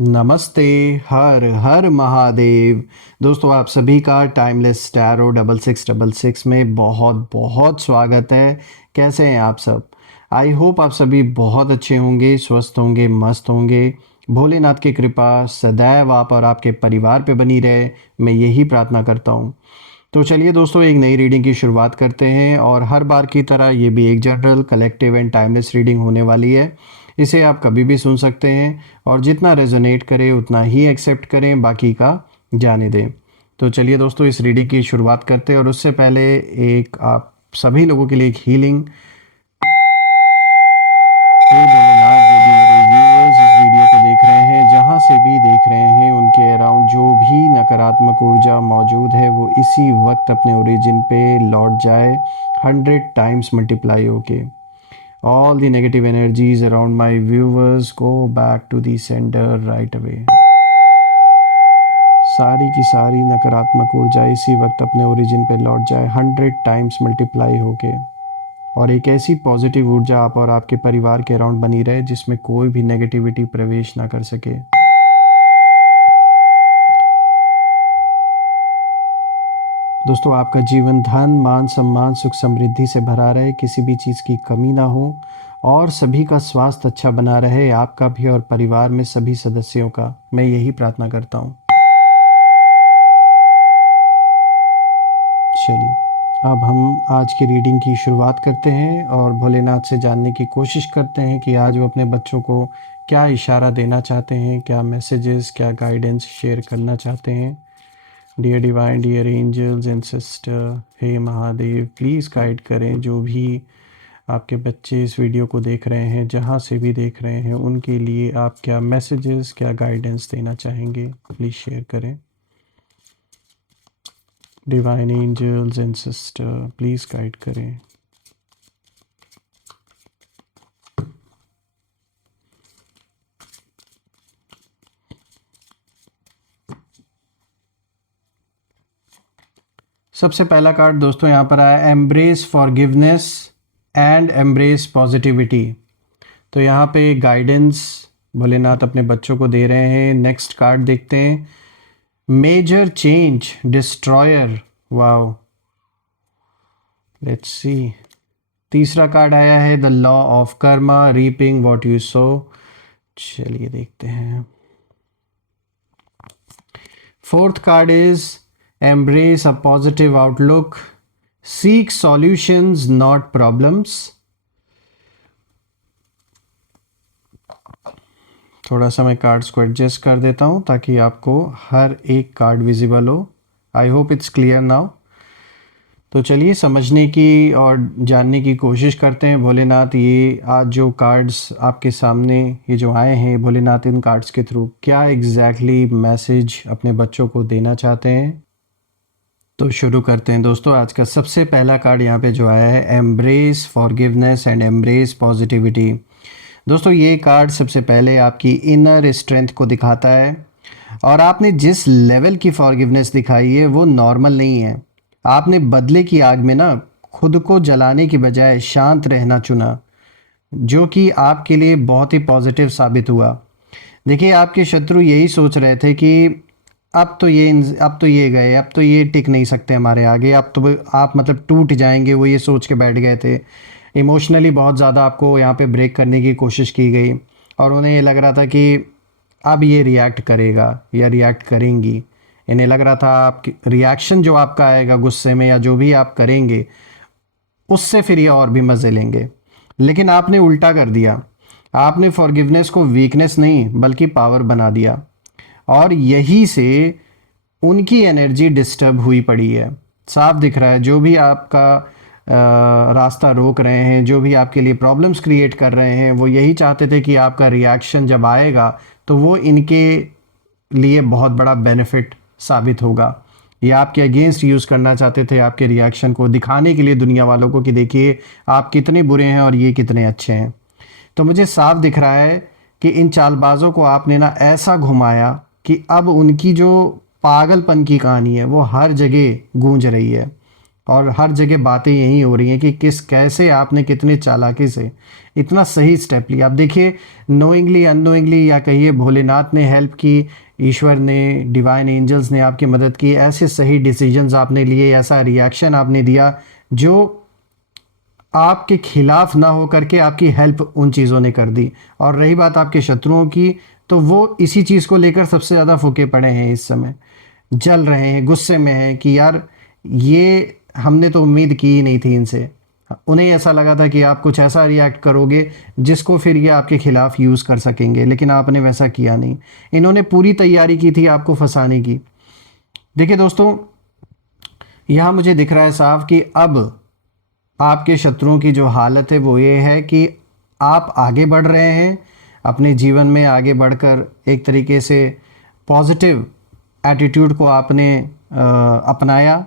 नमस्ते। हर हर महादेव। दोस्तों, आप सभी का टाइमलेस टैरो 6666 में बहुत बहुत स्वागत है। कैसे हैं आप सब? आई होप आप सभी बहुत अच्छे होंगे, स्वस्थ होंगे, मस्त होंगे। भोलेनाथ की कृपा सदैव आप और आपके परिवार पे बनी रहे, मैं यही प्रार्थना करता हूँ। तो चलिए दोस्तों, एक नई रीडिंग की शुरुआत करते हैं और हर बार की तरह ये भी एक general, collective and timeless reading होने वाली है। इसे आप कभी भी सुन सकते हैं और जितना रेजोनेट करे उतना ही एक्सेप्ट करें, बाकी का जाने दें। तो चलिए दोस्तों, इस रीडिंग की शुरुआत करते हैं और उससे पहले एक आप सभी लोगों के लिए एक हीलिंग। हे भोलेनाथ, जो भी मेरे व्यूअर्स इस वीडियो को देख रहे हैं, जहाँ से भी देख रहे हैं, उनके अराउंड जो भी नकारात्मक ऊर्जा मौजूद है वो इसी वक्त अपने ओरिजिन पे लौट जाए, 100 टाइम्स मल्टीप्लाई होके। All the negative energies around my viewers go back to the sender right away. सारी की सारी नकारात्मक ऊर्जा इसी वक्त अपने ओरिजिन पे लौट जाए, 100 टाइम्स मल्टीप्लाई होके। और एक ऐसी पॉजिटिव ऊर्जा आप और आपके परिवार के अराउंड बनी रहे जिसमें कोई भी नेगेटिविटी प्रवेश ना कर सके। दोस्तों, आपका जीवन धन, मान, सम्मान, सुख, समृद्धि से भरा रहे, किसी भी चीज़ की कमी ना हो और सभी का स्वास्थ्य अच्छा बना रहे, आपका भी और परिवार में सभी सदस्यों का। मैं यही प्रार्थना करता हूँ। चलिए, अब हम आज की रीडिंग की शुरुआत करते हैं और भोलेनाथ से जानने की कोशिश करते हैं कि आज वो अपने बच्चों को क्या इशारा देना चाहते हैं, क्या मैसेजेस, क्या गाइडेंस शेयर करना चाहते हैं। Dear divine, dear angels and sister, हे महादेव, प्लीज़ गाइड करें जो भी आपके बच्चे इस वीडियो को देख रहे हैं, जहाँ से भी देख रहे हैं, उनके लिए आप क्या मैसेजेस, क्या गाइडेंस देना चाहेंगे, प्लीज़ शेयर करें। Divine angels and sister, please guide करें। सबसे पहला कार्ड दोस्तों यहाँ पर आया, embrace forgiveness and embrace positivity. तो यहाँ पे गाइडेंस भोलेनाथ अपने बच्चों को दे रहे हैं। नेक्स्ट कार्ड देखते हैं, major change destroyer. Wow, let's see. तीसरा कार्ड आया है, the law of karma, reaping what you sow. चलिए देखते हैं। Fourth card is embrace a positive outlook, seek solutions not problems. थोड़ा सा मैं कार्ड्स को एडजस्ट कर देता हूँ ताकि आपको हर एक कार्ड विजिबल हो। I hope it's clear now. तो चलिए समझने की और जानने की कोशिश करते हैं। भोलेनाथ, ये आज जो कार्ड्स आपके सामने ये जो आए हैं, भोलेनाथ इन कार्ड्स के थ्रू क्या एग्जैक्टली मैसेज अपने बच्चों को देना चाहते हैं। तो शुरू करते हैं दोस्तों। आज का सबसे पहला कार्ड यहाँ पे जो आया है, embrace forgiveness and embrace positivity. दोस्तों, ये कार्ड सबसे पहले आपकी इनर स्ट्रेंथ को दिखाता है और आपने जिस लेवल की फॉरगिवनेस दिखाई है वो नॉर्मल नहीं है। आपने बदले की आग में ना खुद को जलाने की बजाय शांत रहना चुना, जो कि आपके लिए बहुत ही पॉजिटिव साबित हुआ। देखिए, आपके शत्रु यही सोच रहे थे कि अब तो ये गए, अब तो ये टिक नहीं सकते हमारे आगे, अब तो आप मतलब टूट जाएंगे, वो ये सोच के बैठ गए थे। इमोशनली बहुत ज़्यादा आपको यहाँ पे ब्रेक करने की कोशिश की गई और उन्हें ये लग रहा था कि अब ये रिएक्ट करेगा या रिएक्ट करेंगी। इन्हें लग रहा था आपकी रिएक्शन जो आपका आएगा गुस्से में या जो भी आप करेंगे, उससे फिर ये और भी मज़े लेंगे। लेकिन आपने उल्टा कर दिया। आपने फॉरगिवनेस को वीकनेस नहीं बल्कि पावर बना दिया और यही से उनकी एनर्जी डिस्टर्ब हुई पड़ी है। साफ दिख रहा है, जो भी आपका रास्ता रोक रहे हैं, जो भी आपके लिए प्रॉब्लम्स क्रिएट कर रहे हैं, वो यही चाहते थे कि आपका रिएक्शन जब आएगा तो वो इनके लिए बहुत बड़ा बेनिफिट साबित होगा। ये आपके अगेंस्ट यूज़ करना चाहते थे आपके रिएक्शन को, दिखाने के लिए दुनिया वालों को कि देखिए आप कितने बुरे हैं और ये कितने अच्छे हैं। तो मुझे साफ दिख रहा है कि इन चालबाजों को आपने ना ऐसा घुमाया कि अब उनकी जो पागलपन की कहानी है वो हर जगह गूंज रही है। और हर जगह बातें यही हो रही हैं कि कैसे आपने कितने चालाकी से इतना सही स्टेप लिया। आप देखिए, नोइंगली अननोइंगली या कहिए भोलेनाथ ने हेल्प की, ईश्वर ने, डिवाइन एंजल्स ने आपकी मदद की, ऐसे सही डिसीजंस आपने लिए, ऐसा रिएक्शन आपने दिया जो आपके खिलाफ ना हो करके आपकी हेल्प उन चीज़ों ने कर दी। और रही बात आपके शत्रुओं की, तो वो इसी चीज़ को लेकर सबसे ज़्यादा फूके पड़े हैं इस समय, जल रहे हैं, गुस्से में हैं कि यार ये हमने तो उम्मीद की ही नहीं थी इनसे। उन्हें ऐसा लगा था कि आप कुछ ऐसा रिएक्ट करोगे जिसको फिर ये आपके खिलाफ यूज़ कर सकेंगे, लेकिन आपने वैसा किया नहीं। इन्होंने पूरी तैयारी की थी आपको फंसाने की। देखिए दोस्तों, यहाँ मुझे दिख रहा है साफ कि अब आपके शत्रुओं की जो हालत है वो ये है कि आप आगे बढ़ रहे हैं अपने जीवन में, आगे बढ़कर एक तरीके से पॉजिटिव एटीट्यूड को आपने अपनाया।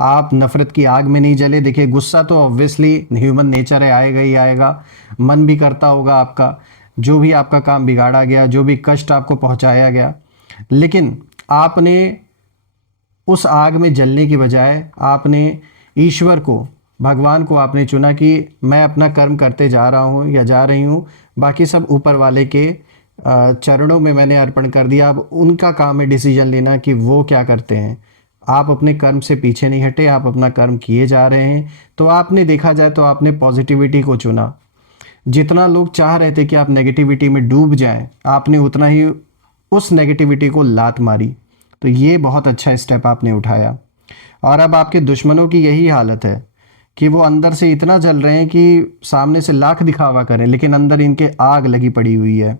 आप नफ़रत की आग में नहीं जले। देखिए, गुस्सा तो ऑब्वियसली ह्यूमन नेचर है, आएगा ही आएगा। मन भी करता होगा आपका, जो भी आपका काम बिगाड़ा गया, जो भी कष्ट आपको पहुंचाया गया, लेकिन आपने उस आग में जलने की बजाय आपने ईश्वर को, भगवान को आपने चुना कि मैं अपना कर्म करते जा रहा हूँ या जा रही हूँ, बाकी सब ऊपर वाले के चरणों में मैंने अर्पण कर दिया। अब उनका काम है डिसीजन लेना कि वो क्या करते हैं। आप अपने कर्म से पीछे नहीं हटे, आप अपना कर्म किए जा रहे हैं। तो आपने देखा जाए तो आपने पॉजिटिविटी को चुना। जितना लोग चाह रहे थे कि आप नेगेटिविटी में डूब जाएं, आपने उतना ही उस नेगेटिविटी को लात मारी। तो ये बहुत अच्छा स्टेप आपने उठाया। और अब आपके दुश्मनों की यही हालत है कि वो अंदर से इतना जल रहे हैं कि सामने से लाख दिखावा करें, लेकिन अंदर इनके आग लगी पड़ी हुई है।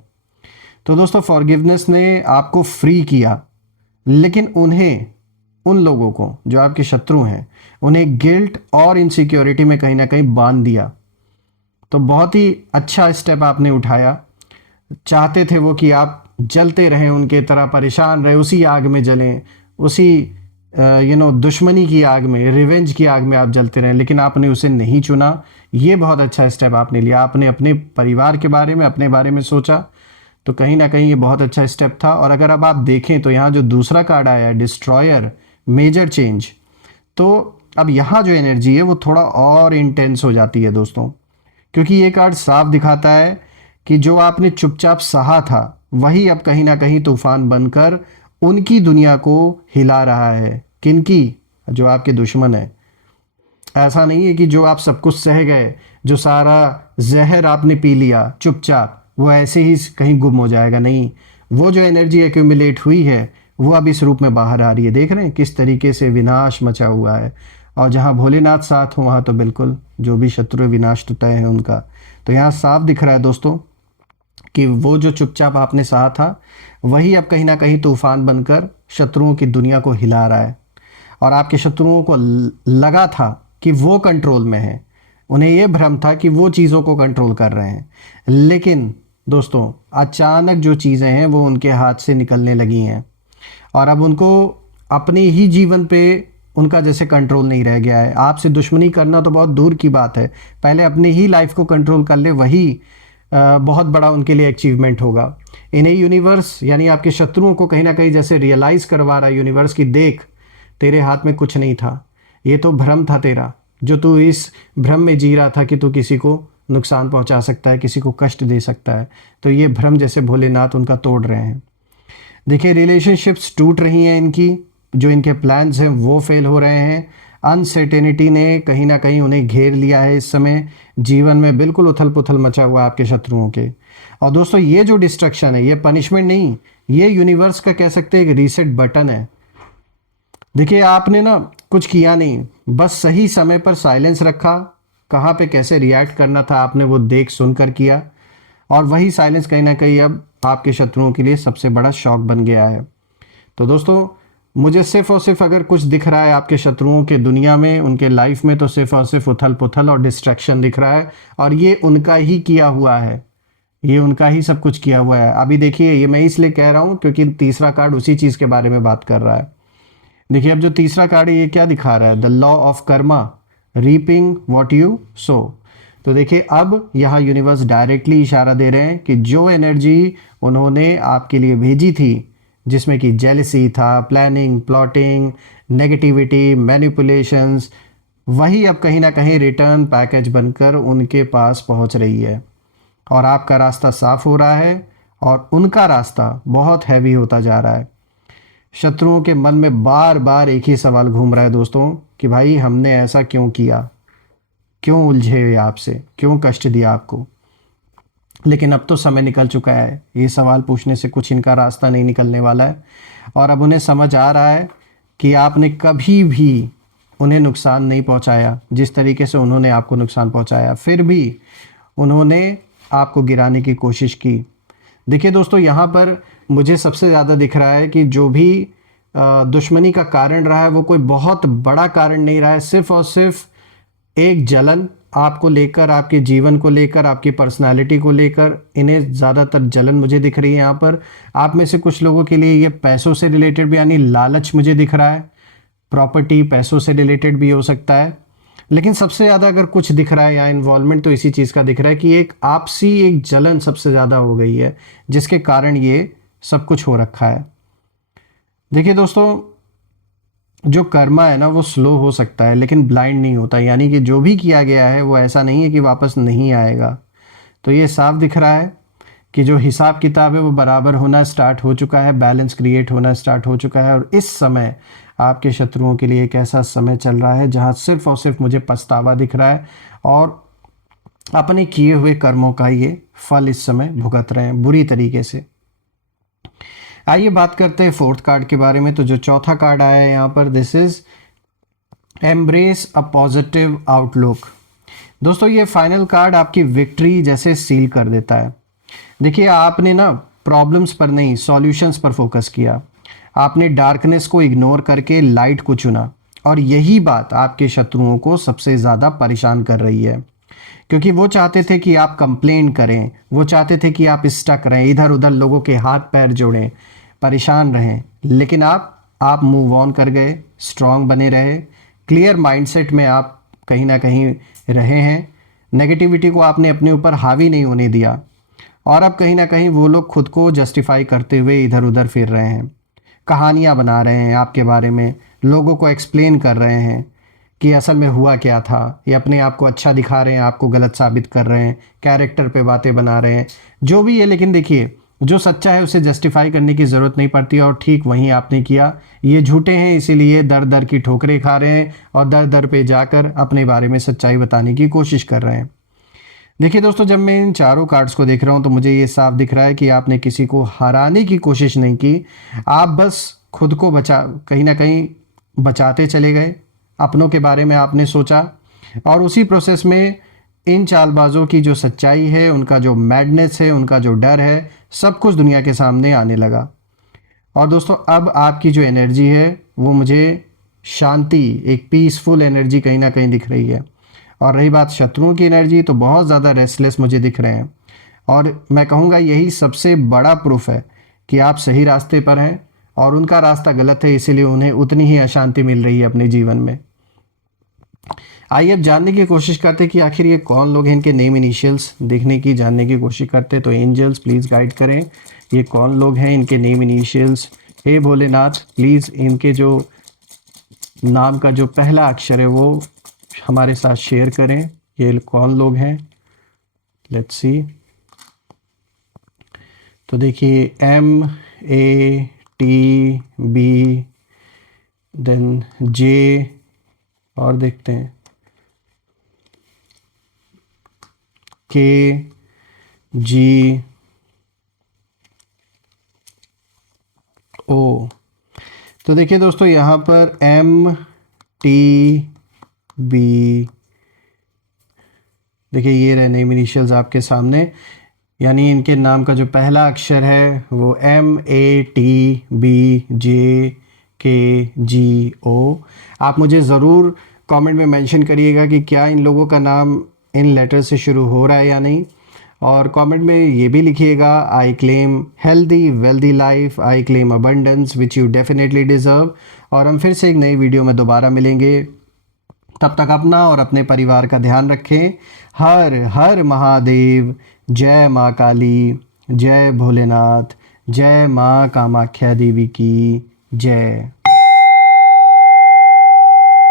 तो दोस्तों, फॉरगिवनेस ने आपको फ्री किया, लेकिन उन्हें, उन लोगों को जो आपके शत्रु हैं, उन्हें गिल्ट और इनसिक्योरिटी में कहीं ना कहीं बांध दिया। तो बहुत ही अच्छा स्टेप आपने उठाया। चाहते थे वो कि आप जलते रहें, उनके तरह परेशान रहे, उसी आग में जलें, उसी दुश्मनी की आग में, रिवेंज की आग में आप जलते रहें, लेकिन आपने उसे नहीं चुना। ये बहुत अच्छा स्टेप आपने लिया। आपने अपने परिवार के बारे में, अपने बारे में सोचा। तो कहीं ना कहीं ये बहुत अच्छा स्टेप था। और अगर अब आप देखें तो यहाँ जो दूसरा कार्ड आया है, डिस्ट्रॉयर, मेजर चेंज, तो अब यहाँ जो एनर्जी है वो थोड़ा और इंटेंस हो जाती है दोस्तों, क्योंकि ये कार्ड साफ दिखाता है कि जो आपने चुपचाप सहा था वही अब कहीं ना कहीं तूफान बनकर उनकी दुनिया को हिला रहा है। किनकी? जो आपके दुश्मन है। ऐसा नहीं है कि जो आप सब कुछ सह गए, जो सारा जहर आपने पी लिया चुपचाप, वो ऐसे ही कहीं गुम हो जाएगा। नहीं, वो जो एनर्जी एक्यूमुलेट हुई है वो अब इस रूप में बाहर आ रही है। देख रहे हैं किस तरीके से विनाश मचा हुआ है। और जहाँ भोलेनाथ साथ हो वहाँ तो बिल्कुल जो भी शत्रु विनाश तो तय है उनका। तो यहाँ साफ दिख रहा है दोस्तों कि वो जो चुपचाप आपने सहा था वही अब कहीं ना कहीं तूफान बनकर शत्रुओं की दुनिया को हिला रहा है। और आपके शत्रुओं को लगा था कि वो कंट्रोल में है, उन्हें ये भ्रम था कि वो चीज़ों को कंट्रोल कर रहे हैं, लेकिन दोस्तों अचानक जो चीज़ें हैं वो उनके हाथ से निकलने लगी हैं। और अब उनको अपने ही जीवन पे उनका जैसे कंट्रोल नहीं रह गया है। आपसे दुश्मनी करना तो बहुत दूर की बात है, पहले अपनी ही लाइफ को कंट्रोल कर ले, वही बहुत बड़ा उनके लिए अचीवमेंट होगा। इन्हें यूनिवर्स यानी आपके शत्रुओं को कहीं ना कहीं जैसे रियलाइज करवा रहा है यूनिवर्स की, देख तेरे हाथ में कुछ नहीं था, ये तो भ्रम था तेरा, जो तू इस भ्रम में जी रहा था कि तू किसी को नुकसान पहुंचा सकता है, किसी को कष्ट दे सकता है। तो ये भ्रम जैसे भोलेनाथ उनका तोड़ रहे हैं। देखिए, रिलेशनशिप्स टूट रही हैं इनकी, जो इनके प्लान्स हैं वो फेल हो रहे हैं। अनसर्टेनिटी ने कहीं ना कहीं उन्हें घेर लिया है इस समय। जीवन में बिल्कुल उथल पुथल मचा हुआ है आपके शत्रुओं के। और दोस्तों, ये जो डिस्ट्रक्शन है ये पनिशमेंट नहीं, ये यूनिवर्स का कह सकते हैं एक रीसेट बटन है। देखिए, आपने ना कुछ किया नहीं, बस सही समय पर साइलेंस रखा, कहाँ पे कैसे रिएक्ट करना था आपने वो देख सुन कर किया। और वही साइलेंस कहीं ना कहीं अब आपके शत्रुओं के लिए सबसे बड़ा शॉक बन गया है। तो दोस्तों, मुझे सिर्फ और सिर्फ अगर कुछ दिख रहा है आपके शत्रुओं के दुनिया में, उनके लाइफ में, तो सिर्फ और सिर्फ उथल पुथल और डिस्ट्रैक्शन दिख रहा है। और ये उनका ही किया हुआ है, ये उनका ही सब कुछ किया हुआ है। अभी देखिए, ये मैं इसलिए कह रहा हूँ क्योंकि तीसरा कार्ड उसी चीज़ के बारे में बात कर रहा है। देखिए, अब जो तीसरा कार्ड है ये क्या दिखा रहा है? The law of karma, reaping what you so. तो देखिए, अब यहाँ यूनिवर्स डायरेक्टली इशारा दे रहे हैं कि जो एनर्जी उन्होंने आपके लिए भेजी थी, जिसमें कि जेलसी था, प्लानिंग, प्लॉटिंग, नेगेटिविटी, मैनिपुलेशंस, वही अब कहीं ना कहीं रिटर्न पैकेज बनकर उनके पास पहुंच रही है, और आपका रास्ता साफ हो रहा है और उनका रास्ता बहुत हैवी होता जा रहा है। शत्रुओं के मन में बार बार एक ही सवाल घूम रहा है दोस्तों, कि भाई हमने ऐसा क्यों किया, क्यों उलझे आपसे, क्यों कष्ट दिया आपको। लेकिन अब तो समय निकल चुका है, ये सवाल पूछने से कुछ इनका रास्ता नहीं निकलने वाला है। और अब उन्हें समझ आ रहा है कि आपने कभी भी उन्हें नुकसान नहीं पहुंचाया जिस तरीके से उन्होंने आपको नुकसान पहुंचाया, फिर भी उन्होंने आपको गिराने की कोशिश की। देखिए दोस्तों, यहाँ पर मुझे सबसे ज़्यादा दिख रहा है कि जो भी दुश्मनी का कारण रहा है वो कोई बहुत बड़ा कारण नहीं रहा है, सिर्फ और सिर्फ एक जलन आपको लेकर, आपके जीवन को लेकर, आपकी पर्सनालिटी को लेकर इन्हें ज़्यादातर जलन मुझे दिख रही है। यहाँ पर आप में से कुछ लोगों के लिए ये पैसों से रिलेटेड भी, यानी लालच मुझे दिख रहा है, प्रॉपर्टी पैसों से रिलेटेड भी हो सकता है। लेकिन सबसे ज़्यादा अगर कुछ दिख रहा है या इन्वॉल्वमेंट, तो इसी चीज़ का दिख रहा है कि एक आपसी एक जलन सबसे ज़्यादा हो गई है, जिसके कारण ये सब कुछ हो रखा है। देखिए दोस्तों, जो कर्मा है ना वो स्लो हो सकता है लेकिन ब्लाइंड नहीं होता, यानी कि जो भी किया गया है वो ऐसा नहीं है कि वापस नहीं आएगा। तो ये साफ दिख रहा है कि जो हिसाब किताब है वो बराबर होना स्टार्ट हो चुका है, बैलेंस क्रिएट होना स्टार्ट हो चुका है। और इस समय आपके शत्रुओं के लिए एक ऐसा समय चल रहा है जहाँ सिर्फ और सिर्फ मुझे पछतावा दिख रहा है, और अपने किए हुए कर्मों का ये फल इस समय भुगत रहे हैं बुरी तरीके से। आइए बात करते हैं फोर्थ कार्ड के बारे में। तो जो चौथा कार्ड आया है यहाँ पर, this is embrace a positive outlook. दोस्तों, ये फाइनल कार्ड आपकी विक्ट्री जैसे सील कर देता है। देखिए, आपने ना प्रॉब्लम्स पर नहीं, सॉल्यूशंस पर फोकस किया। आपने डार्कनेस को इग्नोर करके लाइट को चुना, और यही बात आपके शत्रुओं को सबसे ज़्यादा परेशान कर रही है, क्योंकि वो चाहते थे कि आप कंप्लेन करें, वो चाहते थे कि आप स्टक रहें, इधर उधर लोगों के हाथ पैर जोड़ें, परेशान रहें। लेकिन आप मूव ऑन कर गए, स्ट्रांग बने रहे, क्लियर माइंडसेट में आप कहीं ना कहीं रहे हैं। नेगेटिविटी को आपने अपने ऊपर हावी नहीं होने दिया, और अब कहीं ना कहीं वो लोग खुद को जस्टिफाई करते हुए इधर उधर फिर रहे हैं, कहानियाँ बना रहे हैं आपके बारे में, लोगों को एक्सप्लेन कर रहे हैं कि असल में हुआ क्या था। ये अपने आप को अच्छा दिखा रहे हैं, आपको गलत साबित कर रहे हैं, कैरेक्टर पे बातें बना रहे हैं, जो भी है। लेकिन देखिए, जो सच्चा है उसे जस्टिफाई करने की ज़रूरत नहीं पड़ती, और ठीक वहीं आपने किया। ये झूठे हैं, इसीलिए दर दर की ठोकरें खा रहे हैं, और दर दर पे जाकर अपने बारे में सच्चाई बताने की कोशिश कर रहे हैं। देखिए दोस्तों, जब मैं इन चारों कार्ड्स को देख रहा हूँ तो मुझे ये साफ दिख रहा है कि आपने किसी को हराने की कोशिश नहीं की, आप बस खुद को कहीं ना कहीं बचाते चले गए। अपनों के बारे में आपने सोचा, और उसी प्रोसेस में इन चालबाजों की जो सच्चाई है, उनका जो मैडनेस है, उनका जो डर है, सब कुछ दुनिया के सामने आने लगा। और दोस्तों, अब आपकी जो एनर्जी है वो मुझे शांति, एक पीसफुल एनर्जी कहीं ना कहीं दिख रही है। और रही बात शत्रुओं की एनर्जी, तो बहुत ज़्यादा रेस्टलेस मुझे दिख रहे हैं, और मैं कहूँगा यही सबसे बड़ा प्रूफ है कि आप सही रास्ते पर हैं, और उनका रास्ता गलत है, इसीलिए उन्हें उतनी ही अशांति मिल रही है अपने जीवन में। आइए अब जानने की कोशिश करते हैं कि आखिर ये कौन लोग हैं, इनके नेम इनिशियल्स देखने की, जानने की कोशिश करते हैं। तो एंजल्स प्लीज़ गाइड करें, ये कौन लोग हैं, इनके नेम इनिशियल्स। हे भोलेनाथ, प्लीज़ इनके जो नाम का जो पहला अक्षर है वो हमारे साथ शेयर करें, ये कौन लोग हैं। Let's see. तो देखिए, MATB, देन J, और देखते हैं KGO। तो देखिए दोस्तों, यहाँ पर MTB, देखिए ये रहे नेम इनिशियल्स आपके सामने, यानी इनके नाम का जो पहला अक्षर है वो MATBJKGO। आप मुझे ज़रूर कमेंट में मेंशन करिएगा कि क्या इन लोगों का नाम इन लेटर से शुरू हो रहा है या नहीं, और कमेंट में ये भी लिखिएगा, I claim healthy wealthy life, I claim abundance which you definitely deserve. और हम फिर से एक नई वीडियो में दोबारा मिलेंगे, तब तक अपना और अपने परिवार का ध्यान रखें। हर हर महादेव। जय माँ काली, जय भोलेनाथ, जय माँ कामाख्या देवी की जय।